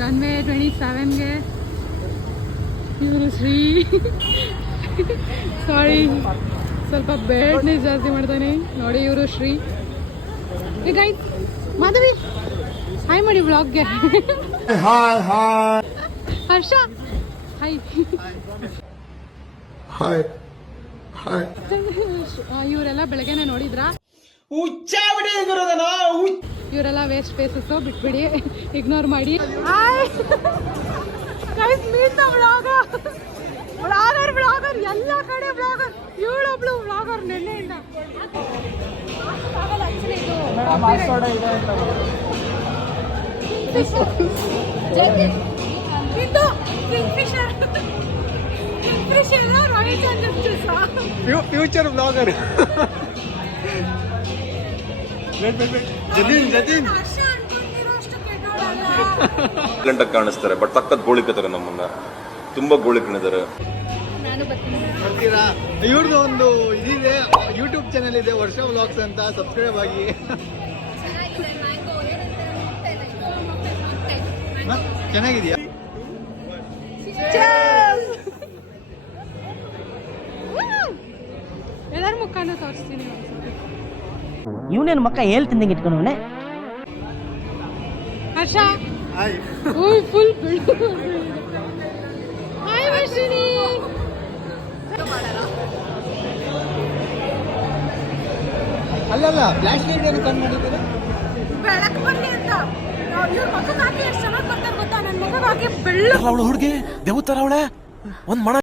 Runway 27ಗೆ ಇವರು ಶ್ರೀ ಸಾರಿ ಸ್ವಲ್ಪ ಬೇಡ್ನೆಸ್ ಜಾಸ್ತಿ ಮಾಡ್ತಾನೆ ನೋಡಿ. ಇವರು ಶ್ರೀ. ಈಗ ಮಾಧವಿ ಹಾಯ್ ಮಾಡಿ ಬ್ಲಾಗ್ಗೆ. ಹರ್ಷ ಹಾಯ್. ಇವರೆಲ್ಲ ಬೆಳಗ್ಗೆನೆ ನೋಡಿದ್ರಾ? ಇವರೆಲ್ಲ ವೇಸ್ಟ್ ಫೇಸಸ್, ಬಿಟ್ಬಿಡಿ, ಇಗ್ನೋರ್ ಮಾಡಿ. ಬ್ಲಾಗರ್ ಎಲ್ಲ ಕಡೆ ಬ್ಲಾಗರ್. ಇವಳೊಬ್ಳು ಬ್ಲಾಗರ್ ನೆನ್ನೆಯಿಂದ. ಫ್ಯೂಚರ್ ಬ್ಲಾಗರ್ ಜತೀನ್ ಗಂಟಕ್ಕೆ ಕಾಣಿಸ್ತಾರೆ, ಬಟ್ ಸಖತ್ ಗೋಳಿಕತಾರೆ, ನಮ್ಮನ್ನ ತುಂಬಾ ಗೋಳಿಕೊಂಡಿದ್ದಾರೆ. ಇವ್ರದ್ದು ಒಂದು ಇದಿದೆ, ಯೂಟ್ಯೂಬ್ ಚಾನಲ್ ಇದೆ, ವರ್ಷ ವ್ಲಾಗ್ಸ್ ಅಂತ. ಸಬ್ಸ್ಕ್ರೈಬ್ ಆಗಿ. ಚೆನ್ನಾಗಿದೆಯಾ? ಎಲ್ಲರ ಮುಖಾನು ತೋರಿಸ್ತೀನಿ. ಇವನೇನು ಮಕ್ಕ ಹೇಳ್ತಿದ್ದಂಗೆ ಇಟ್ಕೊಂಡವನೆ. ಹರ್ಷ ಫುಲ್ ಹಾಯ್ ವರ್ಷಿಣಿ. ಅಲ್ಲಲ್ಲ ಫ್ಲಾಶ್ ಲೈಟ್ ಏನು ಕಣ್ಣು ಮಾಡಿದ್ದಾರೆ, ಬೆಳಕು ಬರಲಿ ಅಂತ. ಇವ್ರ ಮಗಕ್ಕೆ ಹಾಕಿ ಎಷ್ಟು ಚೆನ್ನಾಗಿ ಬರ್ತಾರೆ ಗೊತ್ತಾ? ನನ್ನ ಮಗಕ್ಕೆ ಹಾಕಿ ಬೆಳ್ಳಗೆ ಅವಳು ಹುಡುಗಿ ದೇವತರ ಅವಳೆ ಒಂದ್ ಮಣ